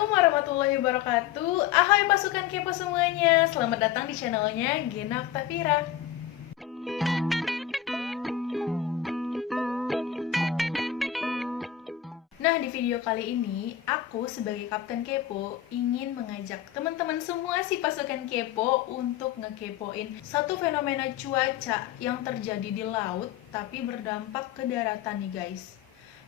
Assalamualaikum warahmatullahi wabarakatuh. Ahai pasukan kepo semuanya, selamat datang di channelnya Gena Oktavira. Nah, di video kali ini, aku sebagai Kapten Kepo ingin mengajak teman-teman semua si pasukan kepo untuk ngekepoin satu fenomena cuaca yang terjadi di laut tapi berdampak ke daratan nih guys.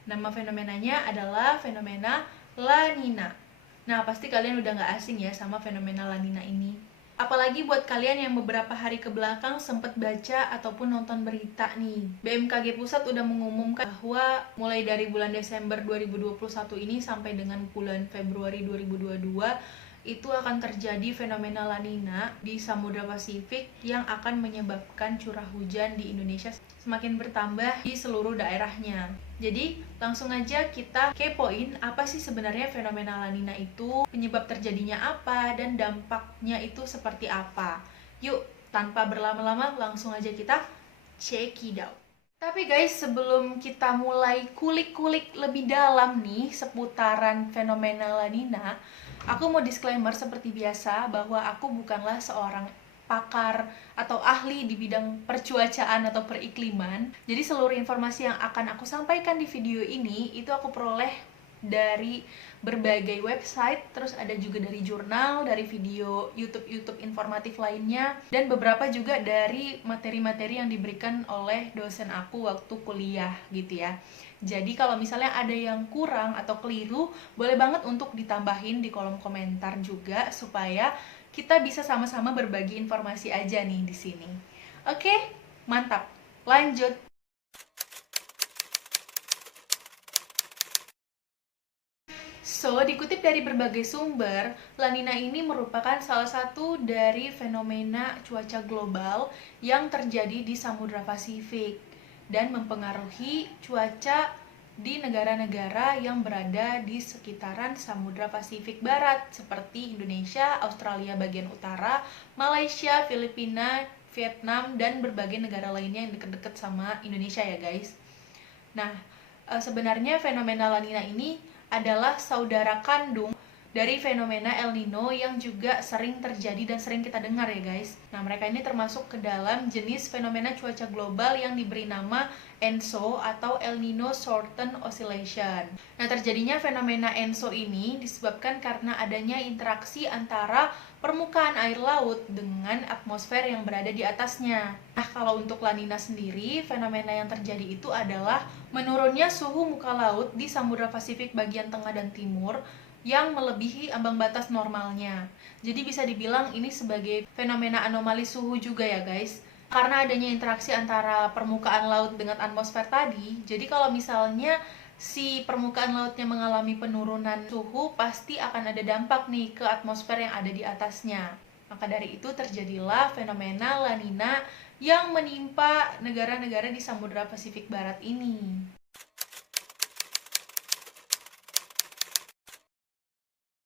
Nama fenomenanya adalah fenomena La Nina. Nah, pasti kalian udah gak asing ya sama fenomena La Nina ini. Apalagi buat kalian yang beberapa hari ke belakang sempat baca ataupun nonton berita nih. BMKG Pusat udah mengumumkan bahwa mulai dari bulan Desember 2021 ini sampai dengan bulan Februari 2022 itu akan terjadi fenomena La Nina di Samudra Pasifik yang akan menyebabkan curah hujan di Indonesia semakin bertambah di seluruh daerahnya. Jadi langsung aja kita kepoin apa sih sebenarnya fenomena La Nina itu, penyebab terjadinya apa, dan dampaknya itu seperti apa. Yuk, tanpa berlama-lama langsung aja kita check it out. Tapi guys, sebelum kita mulai kulik-kulik lebih dalam nih seputaran fenomena La Nina, aku mau disclaimer seperti biasa bahwa aku bukanlah seorang pakar atau ahli di bidang percuacaan atau perikliman. Jadi seluruh informasi yang akan aku sampaikan di video ini itu aku peroleh dari berbagai website, terus ada juga dari jurnal, dari video YouTube informatif lainnya, dan beberapa juga dari materi-materi yang diberikan oleh dosen aku waktu kuliah gitu ya. Jadi kalau misalnya ada yang kurang atau keliru, boleh banget untuk ditambahin di kolom komentar juga supaya kita bisa sama-sama berbagi informasi aja nih di sini. Oke, mantap. Lanjut. So, dikutip dari berbagai sumber, La Nina ini merupakan salah satu dari fenomena cuaca global yang terjadi di Samudra Pasifik dan mempengaruhi cuaca di negara-negara yang berada di sekitaran Samudra Pasifik Barat seperti Indonesia, Australia bagian utara, Malaysia, Filipina, Vietnam, dan berbagai negara lainnya yang deket-deket sama Indonesia ya guys. Nah, sebenarnya fenomena La Nina ini adalah saudara kandung dari fenomena El Nino yang juga sering terjadi dan sering kita dengar ya guys. Nah, mereka ini termasuk ke dalam jenis fenomena cuaca global yang diberi nama ENSO atau El Nino Shortened Oscillation. Nah, terjadinya fenomena ENSO ini disebabkan karena adanya interaksi antara permukaan air laut dengan atmosfer yang berada di atasnya. Nah, kalau untuk La Nina sendiri, fenomena yang terjadi itu adalah menurunnya suhu muka laut di Samudra Pasifik bagian tengah dan timur yang melebihi ambang batas normalnya. Jadi bisa dibilang ini sebagai fenomena anomali suhu juga ya guys. Karena adanya interaksi antara permukaan laut dengan atmosfer tadi, jadi kalau misalnya si permukaan lautnya mengalami penurunan suhu, pasti akan ada dampak nih ke atmosfer yang ada di atasnya. Maka dari itu terjadilah fenomena La Nina yang menimpa negara-negara di Samudra Pasifik Barat ini.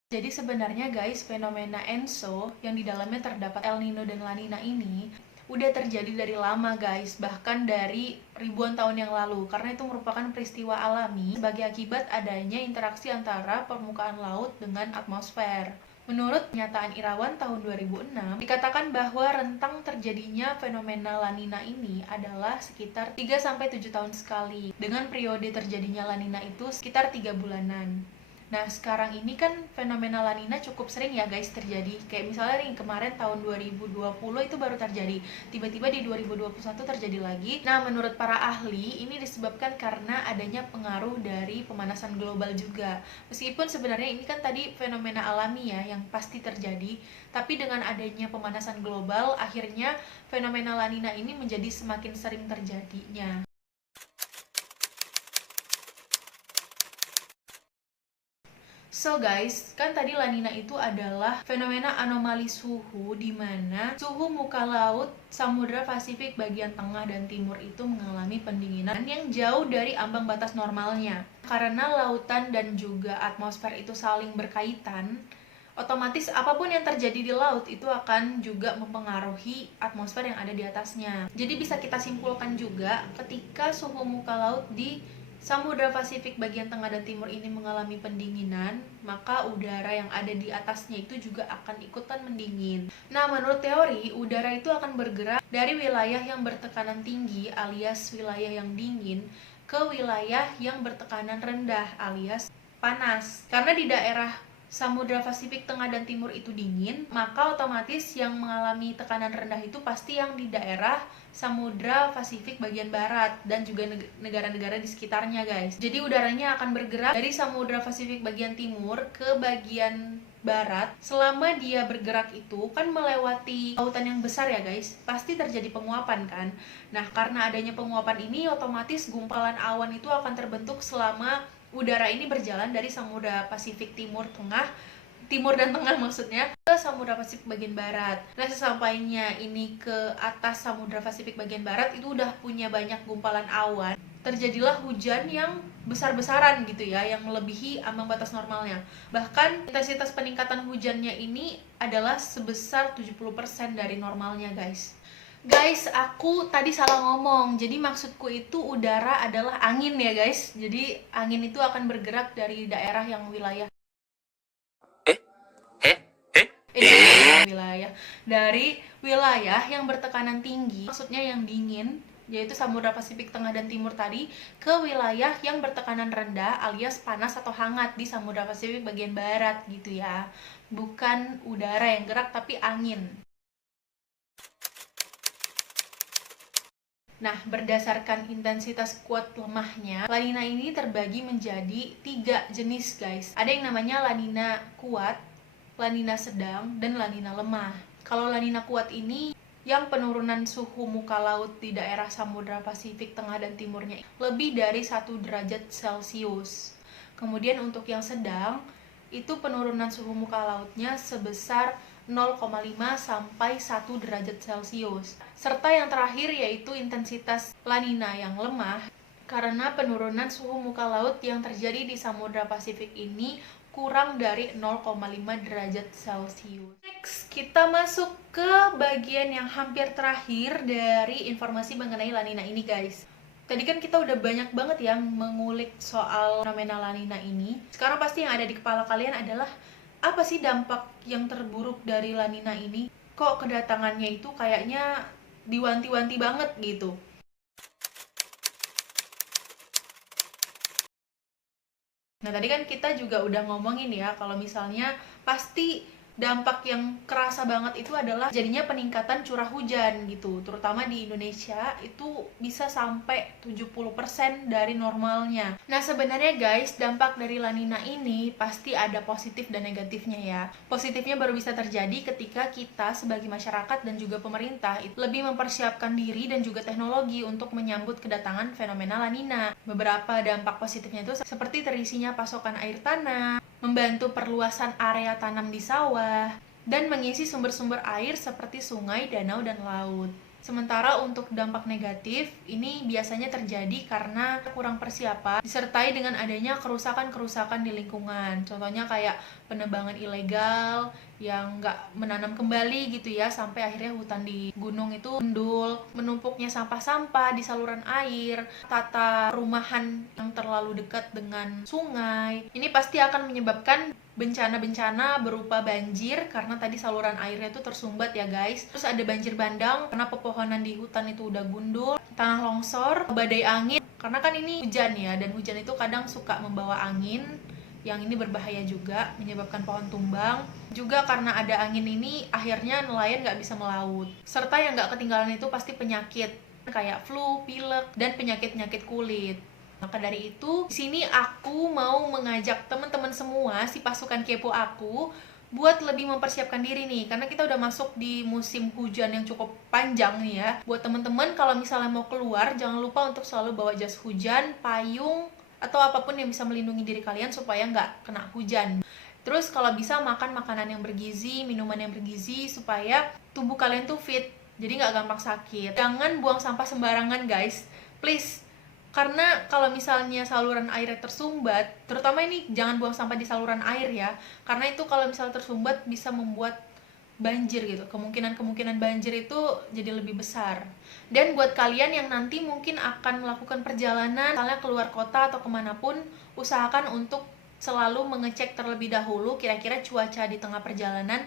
Jadi sebenarnya guys, fenomena ENSO yang di dalamnya terdapat El Nino dan La Nina ini udah terjadi dari lama guys, bahkan dari ribuan tahun yang lalu, karena itu merupakan peristiwa alami sebagai akibat adanya interaksi antara permukaan laut dengan atmosfer. Menurut pernyataan Irawan tahun 2006, dikatakan bahwa rentang terjadinya fenomena La Nina ini adalah sekitar 3-7 tahun sekali, dengan periode terjadinya La Nina itu sekitar 3 bulanan. Nah, sekarang ini kan fenomena La Nina cukup sering ya guys terjadi. Kayak misalnya nih, kemarin tahun 2020 itu baru terjadi. Tiba-tiba di 2021 terjadi lagi. Nah, menurut para ahli, ini disebabkan karena adanya pengaruh dari pemanasan global juga. Meskipun sebenarnya ini kan tadi fenomena alami ya yang pasti terjadi, tapi dengan adanya pemanasan global, akhirnya fenomena La Nina ini menjadi semakin sering terjadinya. So guys, kan tadi La Nina itu adalah fenomena anomali suhu di mana suhu muka laut Samudra Pasifik bagian tengah dan timur itu mengalami pendinginan yang jauh dari ambang batas normalnya. Karena lautan dan juga atmosfer itu saling berkaitan, otomatis apapun yang terjadi di laut itu akan juga mempengaruhi atmosfer yang ada di atasnya. Jadi bisa kita simpulkan juga ketika suhu muka laut di Samudra Pasifik bagian tengah dan timur ini mengalami pendinginan, maka udara yang ada di atasnya itu juga akan ikutan mendingin. Nah, menurut teori, udara itu akan bergerak dari wilayah yang bertekanan tinggi alias wilayah yang dingin ke wilayah yang bertekanan rendah alias panas. Karena di daerah Samudra Pasifik Tengah dan Timur itu dingin, maka otomatis yang mengalami tekanan rendah itu pasti yang di daerah Samudra Pasifik bagian barat dan juga negara-negara di sekitarnya, guys. Jadi udaranya akan bergerak dari Samudra Pasifik bagian timur ke bagian barat. Selama dia bergerak itu kan melewati lautan yang besar ya, guys. Pasti terjadi penguapan kan. Nah, karena adanya penguapan ini otomatis gumpalan awan itu akan terbentuk selama udara ini berjalan dari Samudra Pasifik timur dan tengah maksudnya ke Samudra Pasifik bagian barat. Nah, sesampainya ini ke atas Samudra Pasifik bagian barat itu udah punya banyak gumpalan awan. Terjadilah hujan yang besar-besaran gitu ya, yang melebihi ambang batas normalnya. Bahkan intensitas peningkatan hujannya ini adalah sebesar 70% dari normalnya, guys. Guys, aku tadi salah ngomong. Jadi maksudku itu udara adalah angin ya, guys. Jadi angin itu akan bergerak dari daerah yang wilayah dari wilayah yang bertekanan tinggi, maksudnya yang dingin, yaitu Samudra Pasifik Tengah dan Timur tadi, ke wilayah yang bertekanan rendah alias panas atau hangat di Samudra Pasifik bagian barat gitu ya. Bukan udara yang gerak tapi angin. Nah, berdasarkan intensitas kuat lemahnya, La Nina ini terbagi menjadi 3 jenis, guys. Ada yang namanya La Nina kuat, La Nina sedang, dan La Nina lemah. Kalau La Nina kuat ini, yang penurunan suhu muka laut di daerah Samudra Pasifik Tengah dan Timurnya lebih dari 1 derajat Celcius. Kemudian untuk yang sedang, itu penurunan suhu muka lautnya sebesar 0,5 sampai 1 derajat Celcius. Serta yang terakhir yaitu intensitas La Nina yang lemah, karena penurunan suhu muka laut yang terjadi di Samudra Pasifik ini kurang dari 0,5 derajat Celcius. Next, kita masuk ke bagian yang hampir terakhir dari informasi mengenai La Nina ini, guys. Tadi kan kita udah banyak banget ya mengulik soal fenomena La Nina ini. Sekarang pasti yang ada di kepala kalian adalah, apa sih dampak yang terburuk dari La Nina ini? Kok kedatangannya itu kayaknya diwanti-wanti banget gitu? Nah, tadi kan kita juga udah ngomongin ya, kalau misalnya pasti dampak yang kerasa banget itu adalah jadinya peningkatan curah hujan gitu. Terutama di Indonesia itu bisa sampai 70% dari normalnya. Nah, sebenarnya guys, dampak dari La Nina ini pasti ada positif dan negatifnya ya. Positifnya baru bisa terjadi ketika kita sebagai masyarakat dan juga pemerintah lebih mempersiapkan diri dan juga teknologi untuk menyambut kedatangan fenomena La Nina. Beberapa dampak positifnya itu seperti terisinya pasokan air tanah, membantu perluasan area tanam di sawah, dan mengisi sumber-sumber air seperti sungai, danau, dan laut. Sementara untuk dampak negatif, ini biasanya terjadi karena kurang persiapan, disertai dengan adanya kerusakan-kerusakan di lingkungan. Contohnya kayak penebangan ilegal, yang nggak menanam kembali gitu ya, sampai akhirnya hutan di gunung itu gundul, menumpuknya sampah-sampah di saluran air, tata rumahan yang terlalu dekat dengan sungai. Ini pasti akan menyebabkan bencana-bencana berupa banjir karena tadi saluran airnya itu tersumbat ya guys. Terus ada banjir bandang karena pepohonan di hutan itu udah gundul, tanah longsor, badai angin. Karena kan ini hujan ya, dan hujan itu kadang suka membawa angin yang ini berbahaya juga, menyebabkan pohon tumbang. Juga karena ada angin ini, akhirnya nelayan nggak bisa melaut. Serta yang nggak ketinggalan itu pasti penyakit, kayak flu, pilek, dan penyakit-penyakit kulit. Maka dari itu, di sini aku mau mengajak teman-teman semua, si pasukan kepo aku, buat lebih mempersiapkan diri nih, karena kita udah masuk di musim hujan yang cukup panjang nih ya. Buat teman-teman, kalau misalnya mau keluar, jangan lupa untuk selalu bawa jas hujan, payung, atau apapun yang bisa melindungi diri kalian supaya nggak kena hujan. Terus kalau bisa makan makanan yang bergizi, minuman yang bergizi, supaya tubuh kalian tuh fit, jadi nggak gampang sakit. Jangan buang sampah sembarangan guys, please. Karena kalau misalnya saluran airnya tersumbat, terutama ini jangan buang sampah di saluran air ya, karena itu kalau misalnya tersumbat bisa membuat banjir gitu. Kemungkinan banjir itu jadi lebih besar. Dan buat kalian yang nanti mungkin akan melakukan perjalanan, misalnya keluar kota atau kemanapun, usahakan untuk selalu mengecek terlebih dahulu kira-kira cuaca di tengah perjalanan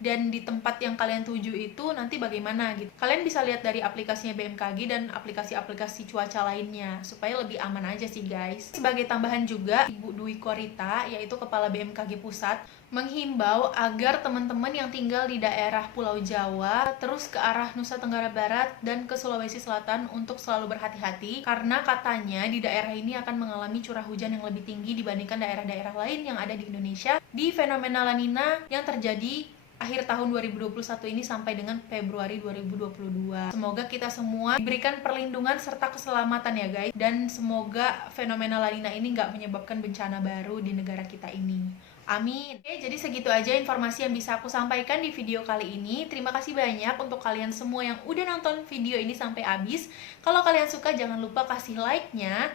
dan di tempat yang kalian tuju itu nanti bagaimana gitu. Kalian bisa lihat dari aplikasinya BMKG dan aplikasi-aplikasi cuaca lainnya supaya lebih aman aja sih guys. Sebagai tambahan juga, Ibu Dwi Korita, yaitu Kepala BMKG Pusat, menghimbau agar teman-teman yang tinggal di daerah Pulau Jawa terus ke arah Nusa Tenggara Barat dan ke Sulawesi Selatan untuk selalu berhati-hati karena katanya di daerah ini akan mengalami curah hujan yang lebih tinggi dibandingkan daerah-daerah lain yang ada di Indonesia di fenomena La Nina yang terjadi akhir tahun 2021 ini sampai dengan Februari 2022. Semoga kita semua diberikan perlindungan serta keselamatan ya guys, dan semoga fenomena La Nina ini nggak menyebabkan bencana baru di negara kita ini. Amin. Oke, jadi segitu aja informasi yang bisa aku sampaikan di video kali ini. Terima kasih banyak untuk kalian semua yang udah nonton video ini sampai habis. Kalau kalian suka, jangan lupa kasih like-nya,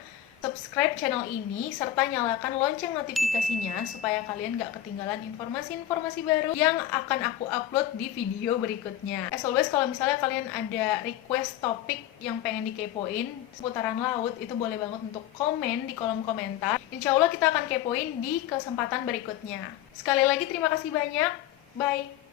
subscribe channel ini, serta nyalakan lonceng notifikasinya supaya kalian gak ketinggalan informasi-informasi baru yang akan aku upload di video berikutnya. As always, kalau misalnya kalian ada request topik yang pengen dikepoin seputaran laut, itu boleh banget untuk komen di kolom komentar. Insya Allah kita akan kepoin di kesempatan berikutnya. Sekali lagi terima kasih banyak, bye!